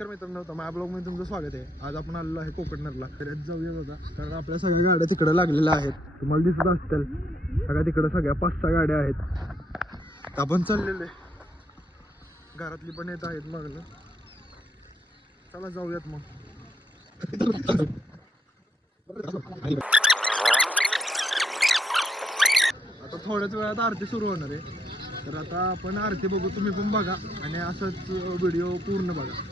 नमस्कार मित्रांनो, माझ्या ब्लॉग मध्ये तुमचं स्वागत आहे. आज आपण आलेलो आहे कोकणनरला. तर जाऊया बघा, कारण आपल्या सगळ्या गाड्या तिकडे लागलेल्या आहेत. तुम्हाला दिसत असतील सगळ्या तिकडे सगळ्या 5-6 गाड्या आहेत. आपण चाललेलो आहे, घरातली पण येत आहेत मागणं. चला जाऊयात मग. आता थोड्याच वेळात आरती सुरू होणार आहे. तर आता आपण आरती बघू, तुम्ही पण बघा आणि असंच व्हिडिओ पूर्ण बघा.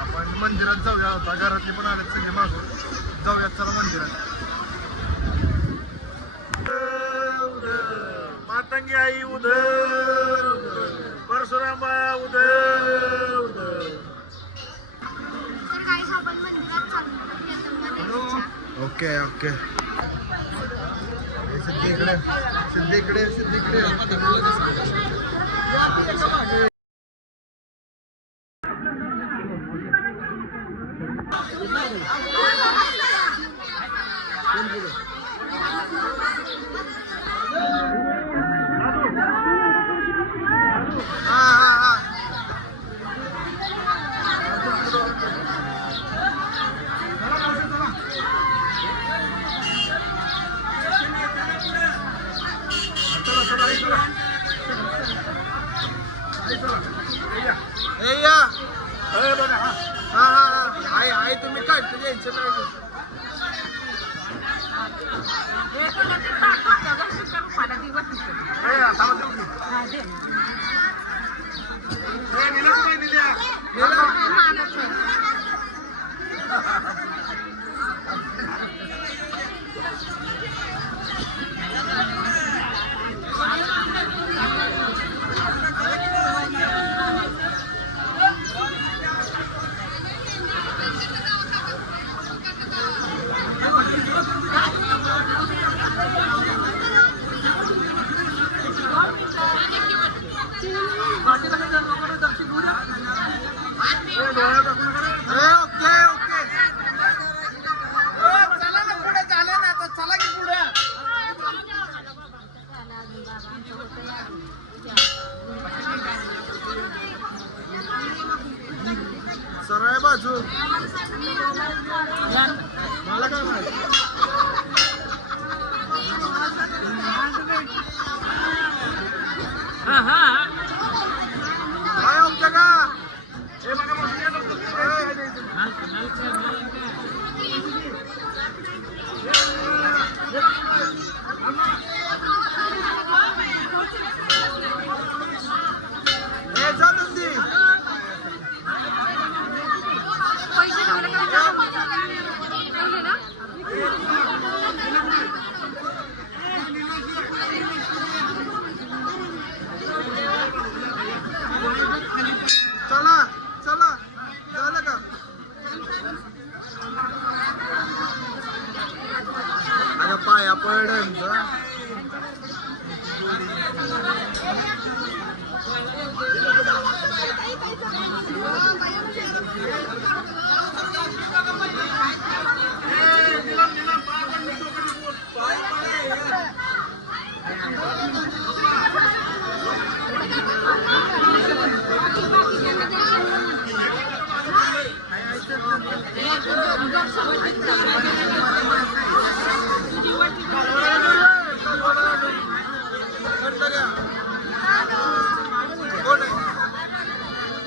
आपण मंदिरात जाऊया. आता घरातले पण आले सगळे मागून. जाऊयात चला मंदिरात. मातंगी आई उधर, परशुरामा उधर. Okay okay. सिद्धीकडे सिद्धीकडे सिद्धीकडे. आई तुम्ही काय यायचं नाही.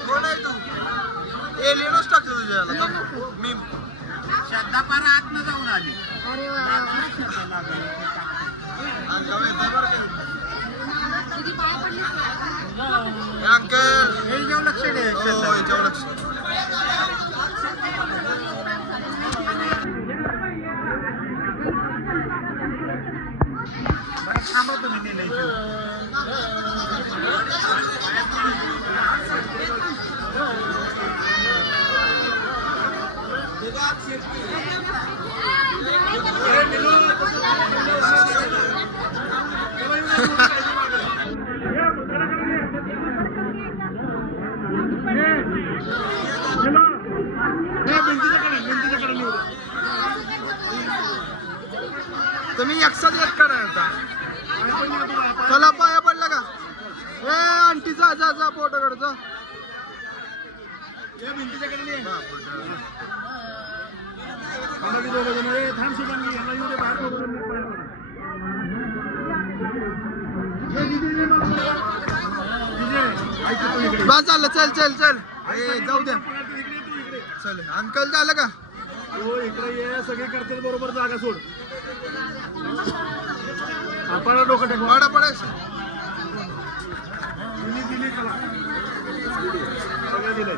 कोण आहे तू? एलियनच टाकतो तुझ्याला मी श्रद्धा पार आत न जाऊन आली. अंकल याच्यावर लक्ष दे. हो याच्यावर लक्ष थांबा तुम्ही नेलं तुम्ही एकसाथ येत का नाही आता? चला पाया पडला का? ए आंटी जा जा जा फोटो काढतो. बस झालं चल चल चल. ए जाऊ द्या चल. अंकल झालं का? हो इकडे ये. सगळे करते बरोबर. जागा सोड. आपण डोकं टाक. वाडा पडाय दिली चला. सगळं दिलंय.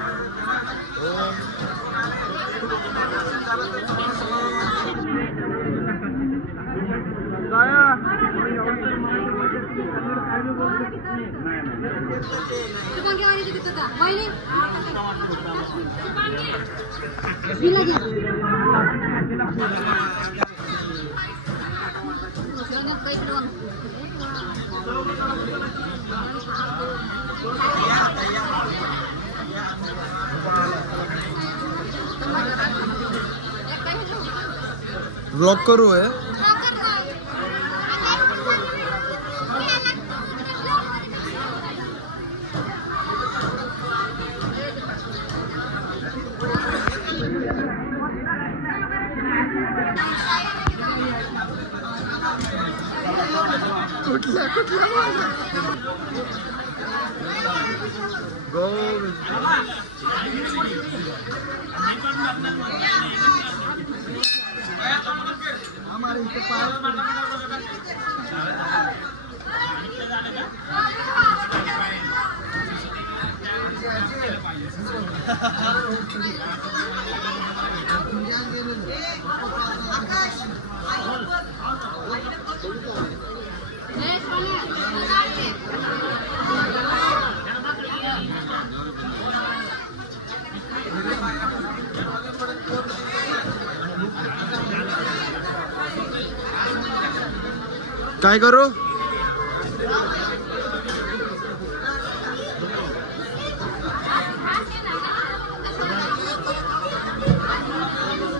ब्लॉक करू आहे. कुठल्या कुठल्या हमारे इथे काय करू?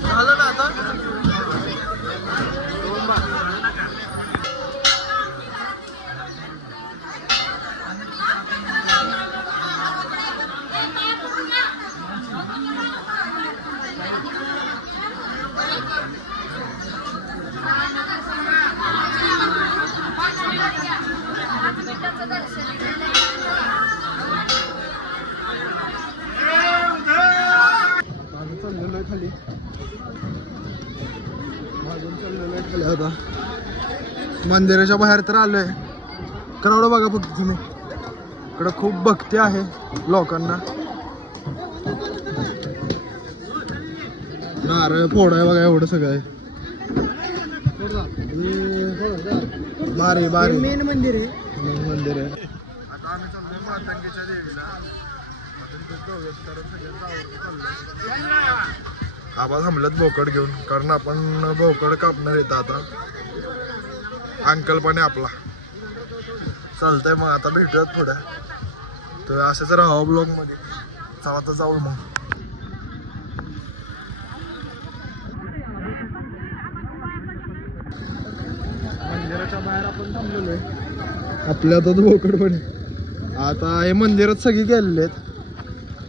झालं ना आता? खाली मागून चाललेलं आहे खाली. आता मंदिराच्या बाहेर तर आलोय. क्राऊड बघा फक्त तुम्ही. इकडं खूप भक्ती आहे लोकांना. नारळ फोडाय बघा एवढं सगळं आहे. बारी बारी मेन मंदिर आहे. मेन मंदिर आहे. आता आम्ही चाललोय मातंगीच्या देवीला. आबा थांबलेत बोकड घेऊन. कारण आपण बोकड कापणार येतं आता. अंकल पण आहे आपला. चालतंय मग आता भेटूयात पुढे. तर असंच राहावं ब्लॉग मध्ये. चला आता जाऊ मग. मंदिराच्या बाहेर आपण थांबलेलो आहे. आपल्या आता बोकड पण आहे. आता हे मंदिरात सगळी गेलेले आहेत.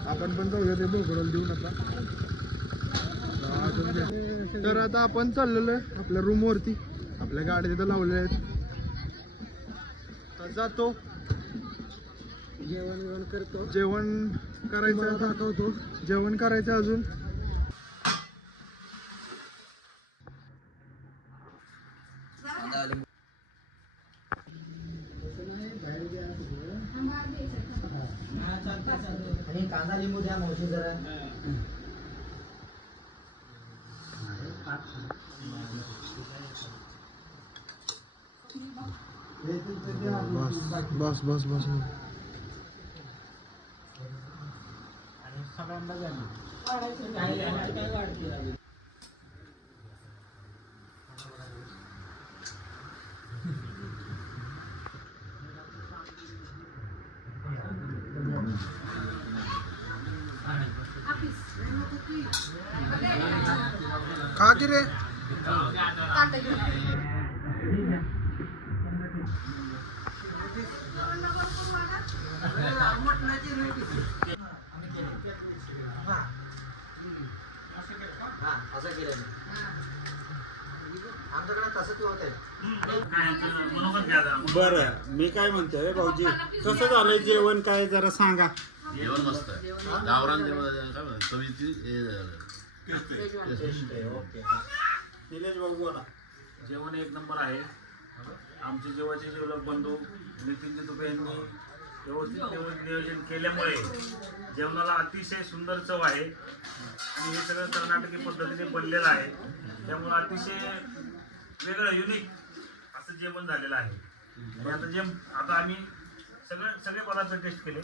आपण पण जाऊया ते बोकडाला देऊन आता. तर आता आपण चाललेलो आहे आपल्या रूमवरती. आपल्या गाड्या तिथं लावलेल्या आहेत. तर जातो, जेवण करतो. जेवण करायचं दाखवतो. जेवण करायचं अजून. आणि कांदा लिंबू द्या मावशी जरा. बस बस बस बस. खा की रे. असं केलं आमच्याकडे तसंच होत आहे. बरं, मी काय म्हणतोय भाऊजी, कसं झालंय जेवण काय जरा सांगा. जेवण मस्त आहे. गावरान जेवण काय म्हणतात, चवीची निलेश भाऊ बोला. जेवण एक नंबर आहे. आमचे जेवाचे जेवढं बंधू नितीनजी तुपे यांनी व्यवस्थित नियोजन केल्यामुळे जेवणाला अतिशय सुंदर चव आहे आणि हे सगळं कर्नाटकी पद्धतीने बनलेलं आहे. त्यामुळे अतिशय वेगळं युनिक असं जेवण झालेलं आहे. आणि आता आम्ही सगळे पदार्थ टेस्ट केले.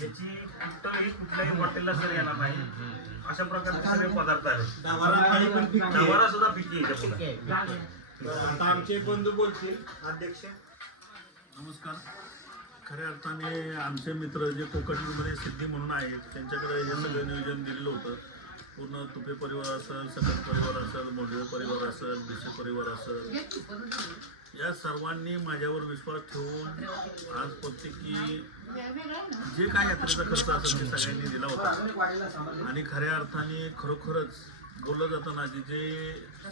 याची कुठल्याही हॉटेलला सर येणार नाही अशा प्रकारचे सगळे पदार्थ आहेत. गवारा सुद्धा पिकी आहे. आता आमचे बंधू बोलतील. अध्यक्ष नमस्कार. खऱ्या अर्थाने आमचे मित्र जे कोकणमध्ये सिद्धी म्हणून आहेत त्यांच्याकडे हे सगळं नियोजन दिलेलं होतं. पूर्ण तुपे परिवार असेल, सकट परिवार असेल, मोडवे परिवार असेल, बिसे परिवार असेल, या सर्वांनी माझ्यावर विश्वास ठेवून आज प्रत्येकी जे काय यात्रेचा खर्च असेल ते सगळ्यांनी दिला होता. आणि खऱ्या अर्थाने खरोखरच बोललं जाताना जे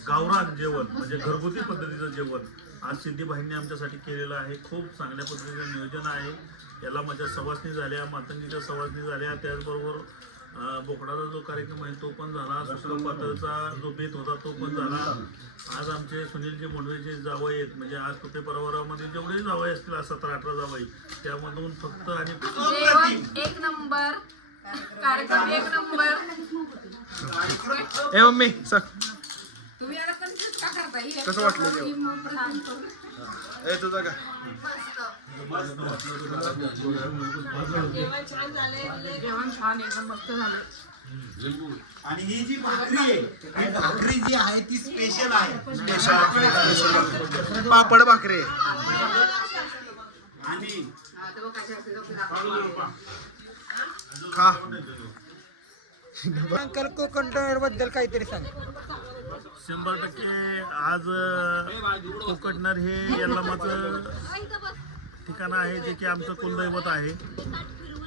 गावरान जेवण म्हणजे घरगुती पद्धतीचं जेवण आज सिद्धीबाईंनी आमच्यासाठी केलेलं आहे. खूप चांगल्या पद्धतीचं नियोजन आहे. याला माझ्या सवासणी झाल्या, मातंगीच्या सवासणी झाल्या, त्याचबरोबर बोकडाचा जो कार्यक्रम आहे तो पण झाला, सुसरम पातळचा जो बेत होता तो पण झाला. आज आमचे सुनीलजी मोंडवेचे जावई आहेत, म्हणजे आज तुपे परिवारामध्ये जेवढे जावई असतील 17-18 जावई, त्यामधून फक्त आणि जेवण एक नंबर, कार्यक्रम एक नंबर. ए मम्मी सर तुम्ही आता कन्फ्युज का करताय? कसं वाटलं जेवण? ए तुझं का? जेवण छान एकदम मस्त झालं. आणि ही जी भाकरी आहे, ही भाकरी जी आहे ती स्पेशल आहे. पापड भाकरी. आणि खा. अंकल कोकण बद्दल काहीतरी सांग. 100% आज कोकणनर हे यल्लमाचं ठिकाण आहे जे की आमचं कुलदैवत आहे.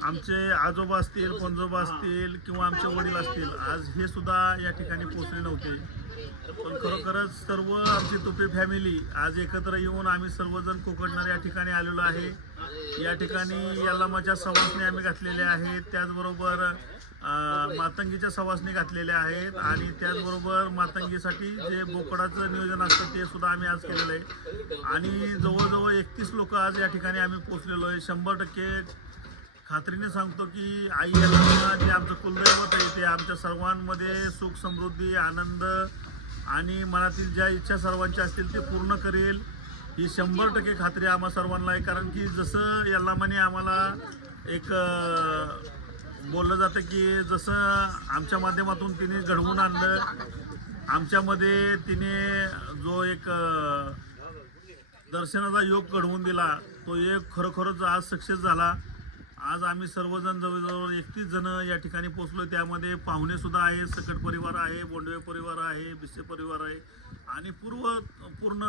आमचे आजोबा असतील, पणजोबा असतील किंवा आमचे वडील असतील, आज हे सुद्धा या ठिकाणी पोचले नव्हते. पण खरोखरच सर्व आमची तुपे फॅमिली आज एकत्र येऊन आम्ही सर्वजण कोकणनर या ठिकाणी आलेलो आहे. या ठिकाणी यल्लमाच्या सवासणी आम्ही घातलेल्या आहेत, त्याचबरोबर मातंगीच्या सवासणी घातलेल्या आहेत आणि त्याचबरोबर मातंगीसाठी जे बोकडाचं नियोजन असतं ते सुद्धा आम्ही आज केलेलं आहे. आणि जवळजवळ 31 लोक आज या ठिकाणी आम्ही पोचलेलो आहे. 100% खात्रीने सांगतो की आई यल्लमा जे आमचं कुलदैवत आहे ते आमच्या सर्वांमध्ये सुख समृद्धी आनंद आणि मनातील ज्या इच्छा सर्वांच्या असतील ते पूर्ण करेल ही 100% खात्री आम्हा सर्वांना आहे. कारण की जसं यल्लमाने आम्हाला एक बोललं जातं की जसं आमच्या माध्यमातून तिने घडवून आणलं, आमच्यामध्ये तिने जो एक दर्शनाचा योग घडवून दिला तो एक खरोखरच आज सक्सेस झाला. आज आम्ही सर्वजण जवळजवळ 31 जण या ठिकाणी पोचलो. त्यामध्ये पाहुणे सुद्धा आहे, सकट परिवार आहे, बोंडवे परिवार आहे, बिस्से परिवार आहे आणि पूर्ण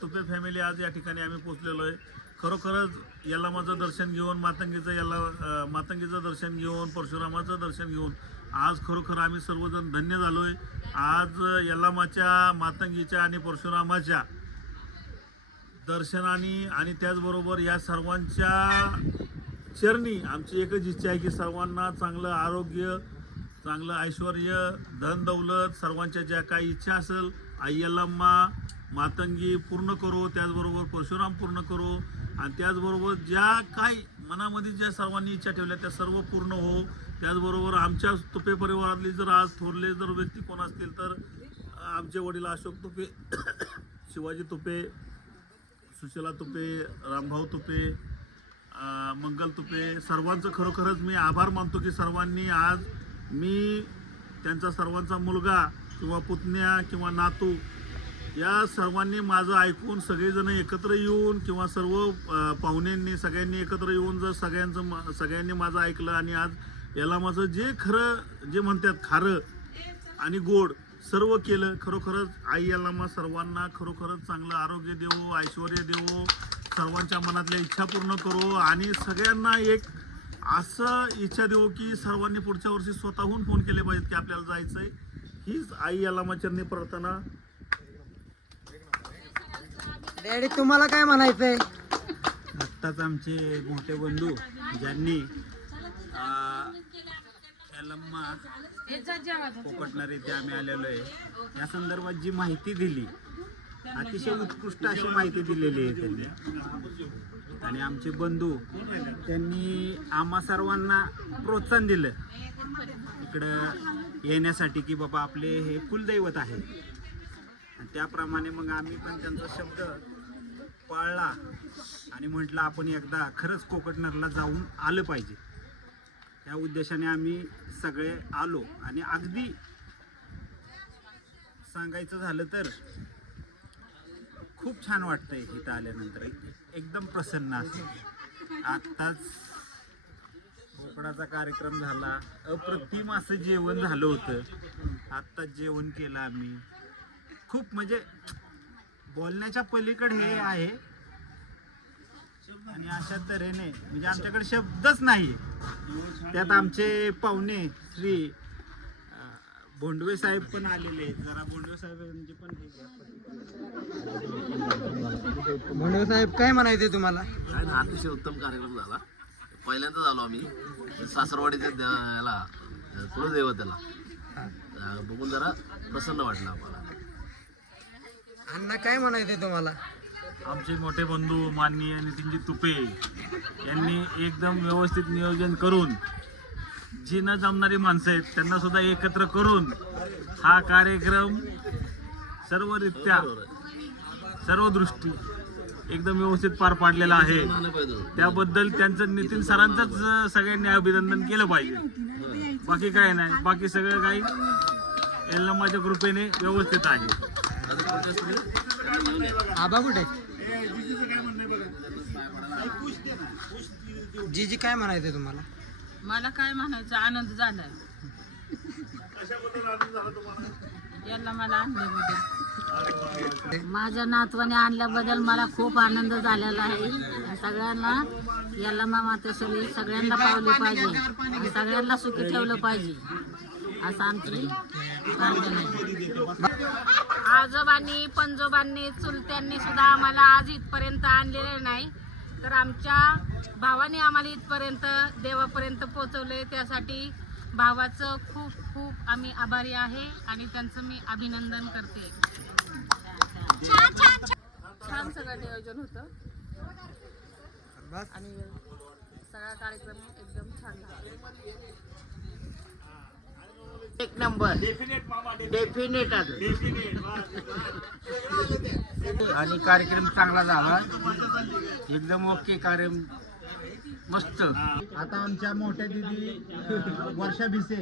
तुपे फॅमिली आज या ठिकाणी आम्ही पोचलेलो आहे. खरोखरच यल्लमाचं दर्शन घेऊन, मातंगीचं दर्शन घेऊन, परशुरामाचं दर्शन घेऊन आज खरोखर आम्ही सर्वजण धन्य झालोय. आज यल्लामाच्या, मातंगीच्या आणि परशुरामाच्या दर्शनाने आणि त्याचबरोबर या सर्वांच्या चरणी आमची एकच इच्छा आहे की सर्वांना चांगलं आरोग्य, चांगलं ऐश्वर, धन दौलत, सर्वांच्या ज्या काही इच्छा असेल आई यल्लामा, मातंगी पूर्ण करो, त्याचबरोबर परशुराम पूर्ण करो आणि त्याचबरोबर ज्या काही मनामध्ये ज्या सर्वांनी इच्छा ठेवल्या त्या सर्व पूर्ण हो. त्याचबरोबर आमच्या तुपे परिवारातली जर आज थोरले जर व्यक्ती कोण असतील तर आमचे वडील अशोक तुपे, शिवाजी तुपे, सुशीला तुपे, रामभाऊ तुपे, मंगल तुपे, सर्वांचं खरोखरच मी आभार मानतो की सर्वांनी आज मी त्यांचा सर्वांचा मुलगा किंवा पुतण्या किंवा नातू या सर्वांनी माझं ऐकून सगळेजण एकत्र येऊन किंवा सर्व पाहुण्यांनी सगळ्यांनी एकत्र येऊन जर सगळ्यांनी माझं ऐकलं आणि आज यल्लामाचं जे खरं जे म्हणतात खारं आणि गोड सर्व केलं. खरोखरच आई यल्लामा सर्वांना खरोखरच चांगलं आरोग्य देवो, ऐश्वर देवो, सर्वांच्या मनातल्या इच्छा पूर्ण करो आणि सगळ्यांना एक असं इच्छा देऊ की सर्वांनी पुढच्या वर्षी स्वतःहून फोन केले पाहिजेत की आपल्याला जायचंय. हीच आई यल्लामाचरणी प्रार्थना. डॅडी तुम्हाला काय म्हणायचंय? आत्ताच आमचे मोठे बंधू ज्यांनी यल्लामा कोकटनर येथे आम्ही आलेलो आहे या संदर्भात जी माहिती दिली, अतिशय उत्कृष्ट अशी माहिती दिलेली आहे त्यांनी. आणि आमचे बंधू त्यांनी आम्हा सर्वांना प्रोत्साहन दिलं इकडं येण्यासाठी की बाबा आपले हे कुलदैवत आहे. आणि त्याप्रमाणे मग आम्ही पण त्यांचा शब्द पाळला आणि म्हटलं आपण एकदा खरंच कोकटनरला जाऊन आलं पाहिजे. या उद्देशाने आम्ही सगळे आलो आणि अगदी सांगायचं झालं तर खूप छान वाटतंय इथं आल्यानंतर, एकदम प्रसन्न असं. आत्ताच बोकडाचा कार्यक्रम झाला, अप्रतिम असं जेवण झालं होतं. आत्ताच जेवण केलं आम्ही. खूप म्हणजे बोलण्याच्या पलीकडे हे आहे आणि अशा तऱ्हेने म्हणजे आमच्याकडे शब्दच नाही. त्यात आमचे पाहुणे श्री भोंडवे साहेब पण आलेले आहेत. जरा भोंडवे साहेबांची पण हे घ्या. भोंडवे साहेब काय म्हणायचंय तुम्हाला? काय ना, अतिशय उत्तम कार्यक्रम झाला. पहिल्यांदाच आलो आम्ही सासरवाडीच्या याला कुलदैवताला, बघून जरा प्रसन्न वाटलं आम्हाला. अण्णा काय म्हणायचंय तुम्हाला? आमचे मोठे बंधू माननीय नितीनजी तुपे यांनी एकदम व्यवस्थित नियोजन करून जी न जमणारी माणसं आहेत त्यांना सुद्धा एकत्र करून हा कार्यक्रम सर्वरित्या सर्व दृष्टी एकदम व्यवस्थित पार पाडलेला आहे. त्याबद्दल त्यांचं नितीन सरांचंच सगळ्यांनी अभिनंदन केलं पाहिजे. बाकी काय नाही, बाकी सगळं काही यल्लामाच्या कृपेने व्यवस्थित आहे. आबा कुठे? जीजी काय म्हणायचंय तुम्हाला? मला काय म्हणायचं, आनंद झालाय याला मला आणल्याबद्दल. माझ्या नातवाने आणल्याबद्दल मला खूप आनंद झालेला आहे. सगळ्यांना यल्लामा मातेश्वरी सगळ्यांना पावले पाहिजे, सगळ्यांना सुखी ठेवलं पाहिजे असं आमची प्रार्थना आहे. आजोबांनी, पंजोबांनी, चुलत्यांनी सुद्धा आम्हाला आज इथपर्यंत आणलेले नाही, तर आमच्या भावाने आम्हाला इथपर्यंत देवापर्यंत पोचवले. त्यासाठी भावाचं खूप खूप आम्ही आभारी आहे आणि त्यांचं मी अभिनंदन करते. छान सगळं नियोजन होतं आणि सगळा कार्यक्रम एकदम छान झाला. एक नंबर डेफिनेट आणि कार्यक्रम चांगला झाला, एकदम ओके कार्यक्रम मस्त. आता आमच्या मोठ्या दिदी वर्षा भिसे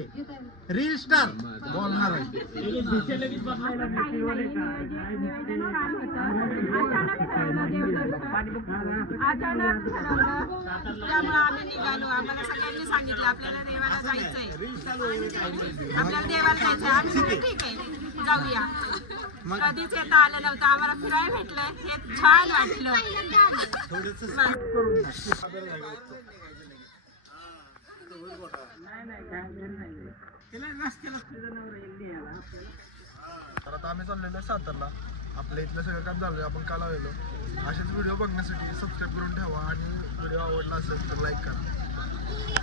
रील स्टार बोलणार आहे. अचानक ठरवलं, त्यामुळे आम्ही निघालो. आम्हाला सगळ्यांनी सांगितलं आपल्याला देवाला जायचंय, आपल्याला देवाला जायचंय. आम्ही म्हणलं ठीक आहे जाऊया. कधीच येता आलं नव्हतं, आम्हाला फिरायला भेटलंय, हे छान वाटलं. तर आता आम्ही चाललेलो आहे सातारला. आपल्या इथलं सगळं काम झालं आपण काल आलेलो. असेच व्हिडिओ बघण्यासाठी सबस्क्राईब करून ठेवा आणि व्हिडिओ आवडला असेल तर लाईक करा.